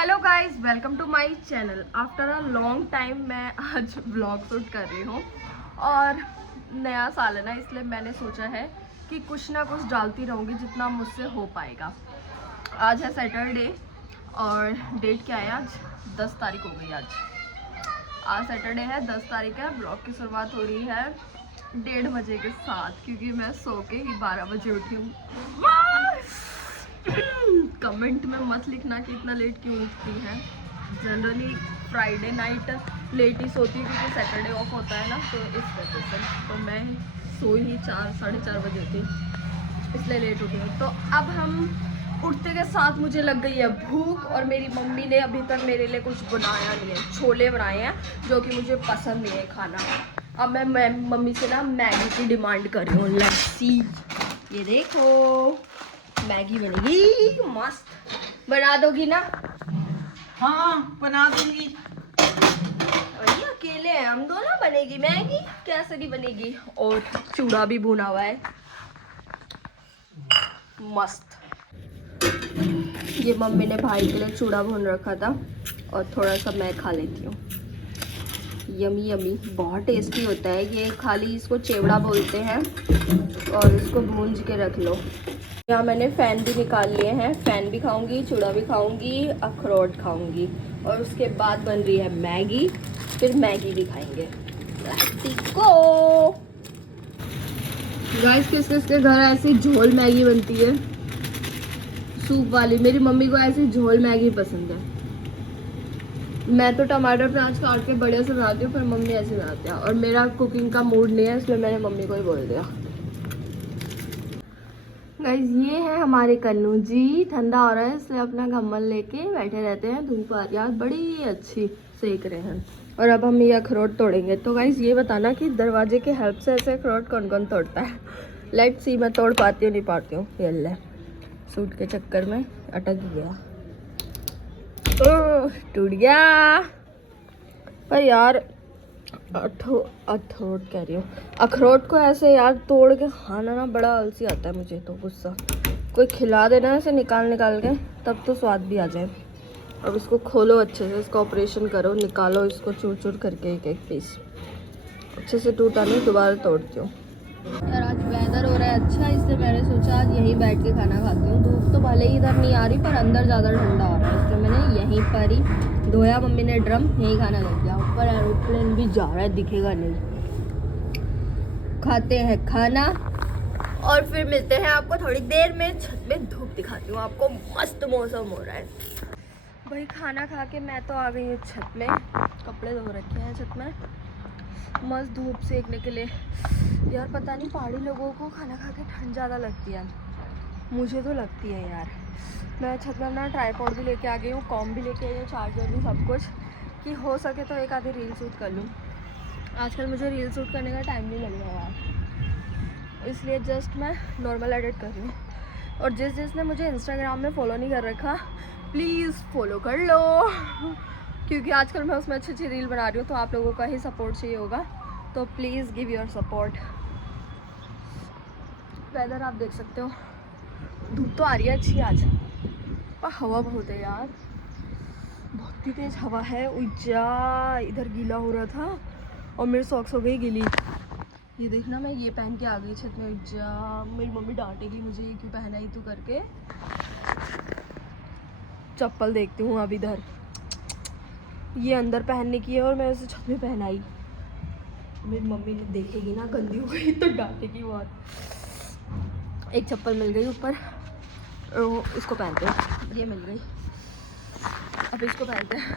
Hello guys, welcome to my channel. After a long time मैं आज vlog shoot कर रही हूँ और नया साल है ना, इसलिए मैंने सोचा है कि कुछ ना कुछ डालती रहूँगी जितना मुझसे हो पाएगा। आज है सैटरडे और डेट क्या है आज? 10 तारीख हो गई। आज सैटरडे है, 10 तारीख है। ब्लॉग की शुरुआत हो रही है 1:30 बजे के साथ, क्योंकि मैं सो के ही 12 बजे उठी हूँ। कमेंट में मत लिखना कि इतना लेट क्यों उठती है। जनरली फ्राइडे नाइट लेट ही सोती हूँ क्योंकि सैटरडे ऑफ होता है ना, तो इस वजह से। तो मैं सोई ही 4-4:30 बजे थी, इसलिए लेट उठी हूँ। तो अब हम उठते के साथ मुझे लग गई है भूख, और मेरी मम्मी ने अभी तक मेरे लिए कुछ बनाया नहीं है। छोले बनाए हैं जो कि मुझे पसंद नहीं है खाना। अब मैं मम्मी से ना मैगी की डिमांड कर रही हूँ। लस्सी, ये देखो मैगी बनेगी मस्त। बना दोगी ना? हाँ बना दूंगी। वही अकेले हैं हम दोनों, बनेगी मैगी, कैसे नहीं बनेगी। और चूड़ा भी भुना हुआ है मस्त। ये मम्मी ने भाई के लिए चूड़ा भून रखा था और थोड़ा सा मैं खा लेती हूँ। यमी यमी, बहुत टेस्टी होता है ये। खाली इसको चेवड़ा बोलते हैं और इसको भूंज के रख लो। यहाँ मैंने फ़ैन भी निकाल लिए हैं। फ़ैन भी खाऊंगी, चूड़ा भी खाऊंगी, अखरोट खाऊंगी, और उसके बाद बन रही है मैगी। फिर मैगी भी खाएंगे। गाइस, किस किस के घर ऐसी झोल मैगी बनती है, सूप वाली? मेरी मम्मी को ऐसी झोल मैगी पसंद है। मैं तो टमाटर प्याज काट के बढ़िया से बनाती हूँ, पर मम्मी ऐसे बनाती है। और मेरा कुकिंग का मूड नहीं है, इसलिए मैंने मम्मी को ही बोल दिया। गाइस, ये है हमारे कन्नू जी। ठंडा हो रहा है इसलिए अपना घम्मल लेके बैठे रहते हैं। धूप आ रही है, बड़ी अच्छी सेक रहे हैं। और अब हम ये अखरोट तोड़ेंगे। तो गाइस, ये बताना कि दरवाजे के हेल्प से ऐसे अखरोट कौन कौन तोड़ता है। लेट्स सी, मैं तोड़ पाती हूँ नहीं पाती हूँ। ये ले, सूट के चक्कर में अटक गया। ओह, टूट गया। पर यार अखरोट कह रही हूँ, अखरोट को ऐसे यार तोड़ के खाना ना बड़ा आलसी आता है मुझे तो। गुस्सा, कोई खिला देना ऐसे निकाल निकाल के, तब तो स्वाद भी आ जाए। अब इसको खोलो अच्छे से, इसका ऑपरेशन करो, निकालो इसको चूर चूर करके एक एक पीस। अच्छे से टूटा नहीं, दोबारा तोड़ती हूँ। यार आज वेदर हो रहा है अच्छा, इसलिए मैंने सोचा आज यहीं बैठ के खाना खाती हूँ। धूप तो भले ही इधर नहीं आ रही, पर अंदर ज़्यादा ठंडा हो रहा है, इसलिए मैंने यहीं पर ही धोया। मम्मी ने ड्रम, यहीं खाना लग गया। ऊपर एरोप्लेन भी जा रहा है, दिखेगा नहीं। खाते हैं खाना और फिर मिलते हैं आपको थोड़ी देर में। छत में धूप दिखाती हूँ आपको, मस्त मौसम हो रहा है भाई। खाना खा के मैं तो आ गई हूँ छत में, कपड़े धो रखे हैं छत में मस्त धूप सेकने के लिए। यार पता नहीं पहाड़ी लोगों को खाना खा के ठंड ज़्यादा लगती है, मुझे तो लगती है यार। मैं छत में अपना ट्राईपॉड भी लेके आ गई हूँ, कॉम भी लेके आई हूँ, चार्जर भी, सब कुछ, कि हो सके तो एक आधी रील शूट कर लूँ। आजकल मुझे रील शूट करने का टाइम नहीं लग रहा यार, इसलिए जस्ट मैं नॉर्मल एडिट कर रही हूँ। और जिसने मुझे इंस्टाग्राम में फॉलो नहीं कर रखा, प्लीज़ फॉलो कर लो, क्योंकि आजकल मैं उसमें अच्छी अच्छी रील बना रही हूँ। तो आप लोगों का ही सपोर्ट चाहिए होगा, तो please give your support. Whether आप देख सकते हो, धूप तो आ रही है अच्छी आज, पर हवा बहुत है यार, बहुत ही तेज़ हवा है। उज्जा, इधर गीला हो रहा था और मेरी सॉक्स हो गई गीली। ये देखना, मैं ये पहन के आ गई छत में। उज्जा, मेरी मम्मी डांटेगी मुझे, ये क्यों पहना ही तू करके। चप्पल देखती हूँ अब इधर, ये अंदर पहनने की है और मैं उसे छत में पहनाई। मेरी मम्मी ने देखेगी ना, गंदी हो गई तो डांटेगी बहुत। एक चप्पल मिल गई ऊपर, इसको पहनते हैं। ये मिल गई, अब इसको पहनते हैं।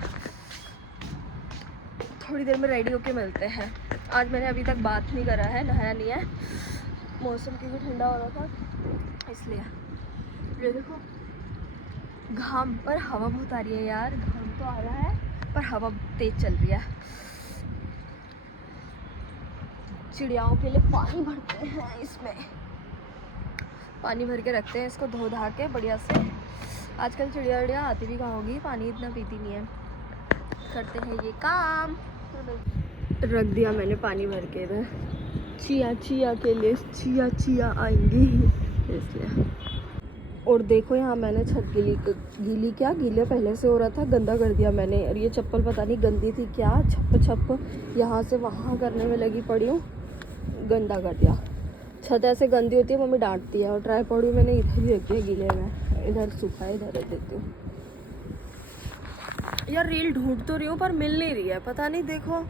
थोड़ी देर में रेडी होके मिलते हैं। आज मैंने अभी तक बात नहीं करा है, नहाया नहीं है, मौसम क्योंकि ठंडा हो रहा था इसलिए। ये देखो घाम पर हवा बहुत आ रही है यार, घाम तो आ रहा है पर हवा तेज चल रही है। चिड़ियाओं के लिए पानी भरते हैं, इसमें पानी भर के रखते हैं, इसको धो धा के बढ़िया से। आजकल चिड़िया आती भी कहाँ होगी, पानी इतना पीती नहीं है। करते हैं ये काम। रख दिया मैंने पानी भर के इधर, चिया के लिए चिया आएंगी इसलिए। और देखो यहाँ मैंने छत गीली क्या गीले पहले से हो रहा था, गंदा कर दिया मैंने। और ये चप्पल पता नहीं गंदी थी क्या, छप यहाँ से वहाँ करने में लगी पड़ी हूँ, गंदा कर दिया। छत ऐसे गंदी होती है, मम्मी डांटती है। और ट्राईपॉड भी मैंने इधर ही रखी है गीले में, इधर सूखा है, इधर रख देती हूँ। यार रील ढूंढ तो रही हूँ पर मिल नहीं रही है, पता नहीं। देखो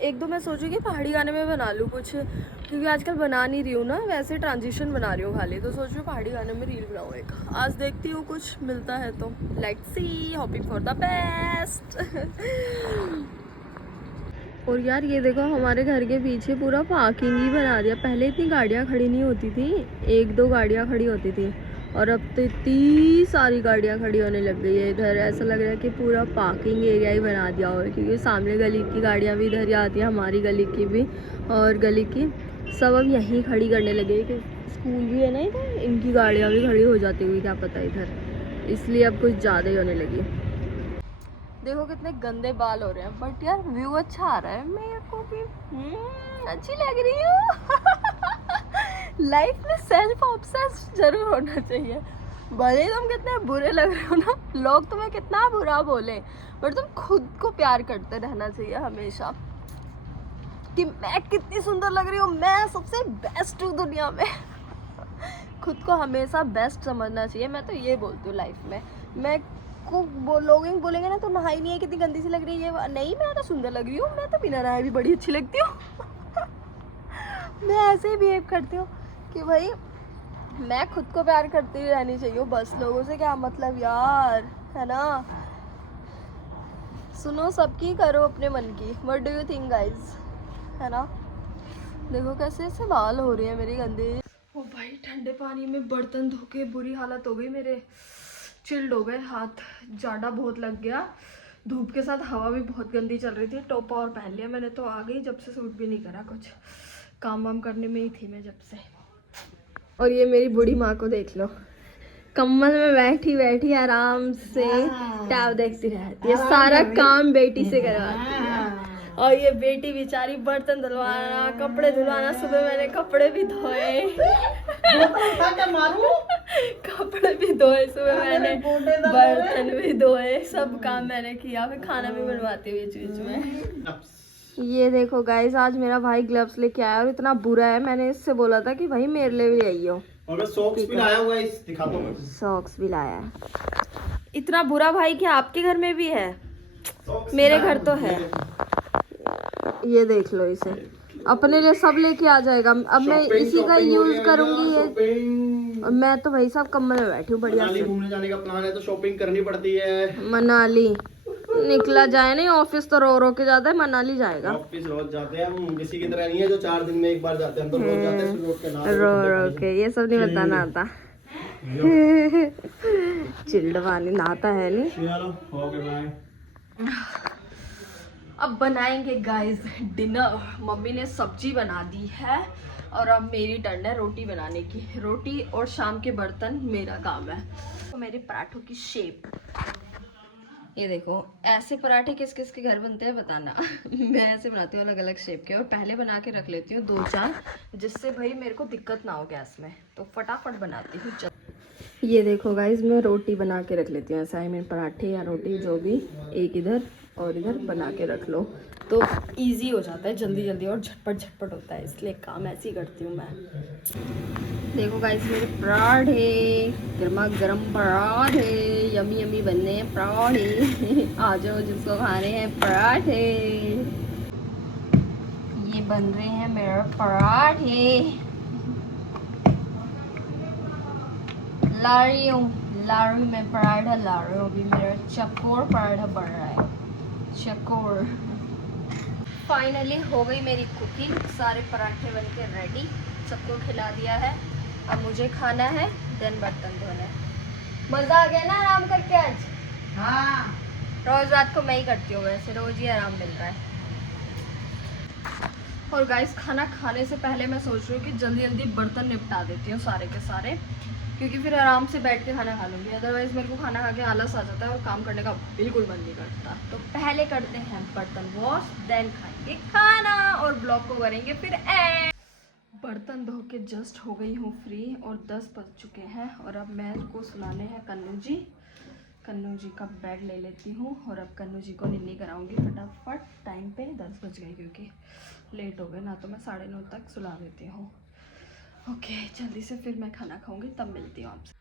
एक दो मैं सोचूँ कि पहाड़ी गाने में बना लूँ कुछ, क्योंकि आजकल बना नहीं रही हूँ ना, वैसे ट्रांजिशन बना रही हूँ खाली, तो सोच रही हूँ पहाड़ी गाने में रील बनाऊँ एक। आज देखती हूँ कुछ मिलता है तो। Let's see, hoping for the best. और यार ये देखो हमारे घर के पीछे पूरा पार्किंग ही बना दिया। पहले इतनी गाड़ियाँ खड़ी नहीं होती थी, एक दो गाड़ियाँ खड़ी होती थी, और अब तो इतनी सारी गाड़ियाँ खड़ी होने लग गई है इधर। ऐसा लग रहा है कि पूरा पार्किंग एरिया ही बना दिया हो, क्योंकि सामने गली की गाड़ियाँ भी इधर ही आती हैं, हमारी गली की भी और गली की सब अब यहीं खड़ी करने लगे। कि स्कूल भी है ना इधर, इनकी गाड़ियाँ भी खड़ी हो जाती हुई क्या पता इधर, इसलिए अब कुछ ज़्यादा ही होने लगी। देखो कितने गंदे बाल हो रहे हैं, बट यार व्यू अच्छा आ रहा है, मेरे को भी अच्छी लग रही हूँ। लाइफ में सेल्फ ऑब्सेस्ड जरूर होना चाहिए। भले तुम कितने बुरे लग रहे हो ना, लोग तुम्हें कितना बुरा बोले, बट तुम खुद को प्यार करते रहना चाहिए हमेशा, कि मैं कितनी सुंदर लग रही हूँ, मैं सबसे बेस्ट हूँ दुनिया में। खुद को हमेशा बेस्ट समझना चाहिए। मैं तो ये बोलती हूँ लाइफ में। मैं को लोग बोलेंगे ना तो नहाई नहीं है, कितनी गंदी सी लग रही है, नहीं मैं तो सुंदर लग रही हूँ, मैं तो बिना नहाए भी बड़ी अच्छी लगती हूँ। मैं ऐसे ही बिहेव करती हूँ कि भाई मैं खुद को प्यार करती रहनी चाहिए बस, लोगों से क्या मतलब यार, है ना। सुनो सबकी, करो अपने मन की। What do you think guys, है ना। देखो कैसे ऐसे बाल हो रही है मेरी गंदी। ओ भाई ठंडे पानी में बर्तन धो के बुरी हालत हो गई मेरे, चिल्ड हो गए हाथ, जाड़ा बहुत लग गया। धूप के साथ हवा भी बहुत गंदी चल रही थी। टोपा और पहन लिया मैंने तो आ गई, जब से सूट भी नहीं करा, कुछ काम वाम करने में ही थी मैं जब से। और ये मेरी बूढ़ी माँ को देख लो, कम्बल में बैठी बैठी आराम से टैब देखती रहती है, सारा काम बेटी से करवाती है। और ये बेटी बेचारी बर्तन धुलवाना, कपड़े धुलवाना, सुबह मैंने कपड़े भी धोए। कपड़े भी धोए सुबह मैंने, बर्तन भी धोए, सब काम मैंने किया, फिर खाना भी बनवाती हुई बीच बीच में। ये देखो गाइस, आज मेरा भाई ग्लव्स लेके आया और इतना बुरा है, मैंने इससे बोला था कि भाई मेरे लिए भी आइयो। और सॉक्स भी लाया हुआ है, दिखा दो। सॉक्स भी लाया है। इतना बुरा भाई क्या आपके घर में भी है? मेरे घर तो है। ये देख लो, इसे अपने लिए सब लेके आ जाएगा। अब मैं इसी का यूज करूंगी ये। और मैं तो भाई साहब कम्बल में बैठी हूँ बढ़िया से। घूमने जाने का प्लान है तो शॉपिंग करनी पड़ती है। मनाली निकला जाए नहीं, ऑफिस तो रो रो के जाता है, मनाली जाएगा। ऑफिस रोज जाते हैं हम, किसी की तरह नहीं है जो 4 दिन में एक बार जाते हैं, हम तो रोज जाते हैं। रो रो के ये सब नहीं बताना आता। चिल्ड पानी नहाता है नहीं। चलो ओके बाय। अब बनाएंगे गाइस डिनर। मम्मी ने सब्जी बना दी है और अब मेरी टर्न है रोटी बनाने की। रोटी और शाम के बर्तन मेरा काम है। तो मेरे पराठों की शेप ये देखो, ऐसे पराठे किस किस के घर बनते हैं बताना। मैं ऐसे बनाती हूँ अलग अलग शेप के, और पहले बना के रख लेती हूँ 2-4, जिससे भाई मेरे को दिक्कत ना हो गैस में, तो फटाफट बनाती हूँ। ये देखो गाइस, मैं रोटी बना के रख लेती हूँ ऐसा ही, मैं पराठे या रोटी जो भी, एक इधर और इधर बना के रख लो तो इजी हो जाता है, जल्दी जल्दी और झटपट झटपट होता है, इसलिए काम ऐसे ही करती हूँ मैं। देखो गाइस मेरे पराठे, गर्मा गर्म पराठे, यमी यमी बनने हैं पराठे। आ जाओ जिसको खाने हैं पराठे। ये बन रहे हैं मेरे पराठे, ला रही हूँ मैं पराठा ला रही हूँ। अभी मेरा चकोर पराठा बन रहा है, चकोर। फाइनली हो गई मेरी कुकिंग, सारे पराठे बनके रेडी, सबको खिला दिया है। अब मुझे खाना है, देन बर्तन धोना है। मजा आ गया ना आराम करके आज? हाँ, रोज रात को मैं ही करती हूँ, वैसे रोज ही आराम मिल रहा है। और गाइस खाना खाने से पहले मैं सोच रही हूँ कि जल्दी जल्दी बर्तन निपटा देती हूँ सारे के सारे, क्योंकि फिर आराम से बैठ के खाना खा लूँगी। अदरवाइज़ मेरे को खाना खा के आलस आ जाता है और काम करने का बिल्कुल मन नहीं करता। तो पहले करते हैं बर्तन वॉश, देन खाएंगे खाना और ब्लॉग को करेंगे फिर एंड। बर्तन धो के जस्ट हो गई हूँ फ्री और 10 बज चुके हैं और अब मैं को सुलाने हैं कन्नू जी का बेड ले लेती हूँ और अब कन्नू जी को निन्नी कराऊंगी फटाफट टाइम पे। 10 बज गए क्योंकि लेट हो गए ना, तो मैं 9:30 तक सुला देती हूँ। ओके जल्दी से फिर मैं खाना खाऊंगी, तब मिलती हूँ आपसे।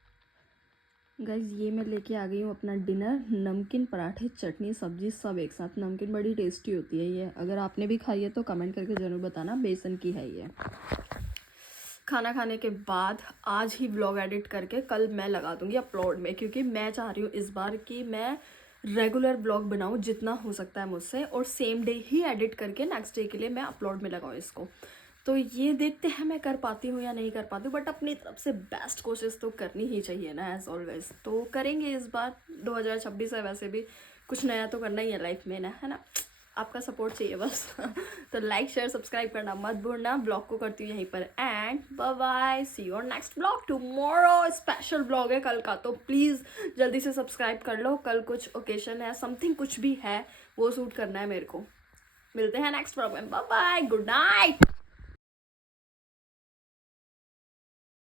गाइज़ ये मैं लेके आ गई हूँ अपना डिनर, नमकीन पराठे चटनी सब्जी सब एक साथ। नमकीन बड़ी टेस्टी होती है ये, अगर आपने भी खाई है तो कमेंट करके ज़रूर बताना। बेसन की है ये। खाना खाने के बाद आज ही व्लॉग एडिट करके कल मैं लगा दूंगी अपलोड में, क्योंकि मैं चाह रही हूँ इस बार कि मैं रेगुलर व्लॉग बनाऊँ जितना हो सकता है मुझसे, और सेम डे ही एडिट करके नेक्स्ट डे के लिए मैं अपलोड में लगाऊँ इसको। तो ये देखते हैं मैं कर पाती हूँ या नहीं कर पाती हूँ, बट अपनी तरफ से बेस्ट कोशिश तो करनी ही चाहिए ना, एज ऑलवेज। तो करेंगे इस बार। 2026 है, वैसे भी कुछ नया तो करना ही है लाइफ में ना, है ना। आपका सपोर्ट चाहिए बस। तो लाइक शेयर सब्सक्राइब करना मत भूलना। ब्लॉग को करती हूँ यहीं पर and bye bye, see you on next blog tomorrow. Special blog है कल का, तो प्लीज़ जल्दी से सब्सक्राइब कर लो। कल कुछ ओकेशन है, समथिंग कुछ भी है, वो शूट करना है मेरे को। मिलते हैं नेक्स्ट ब्लॉग में। Bye bye, good night.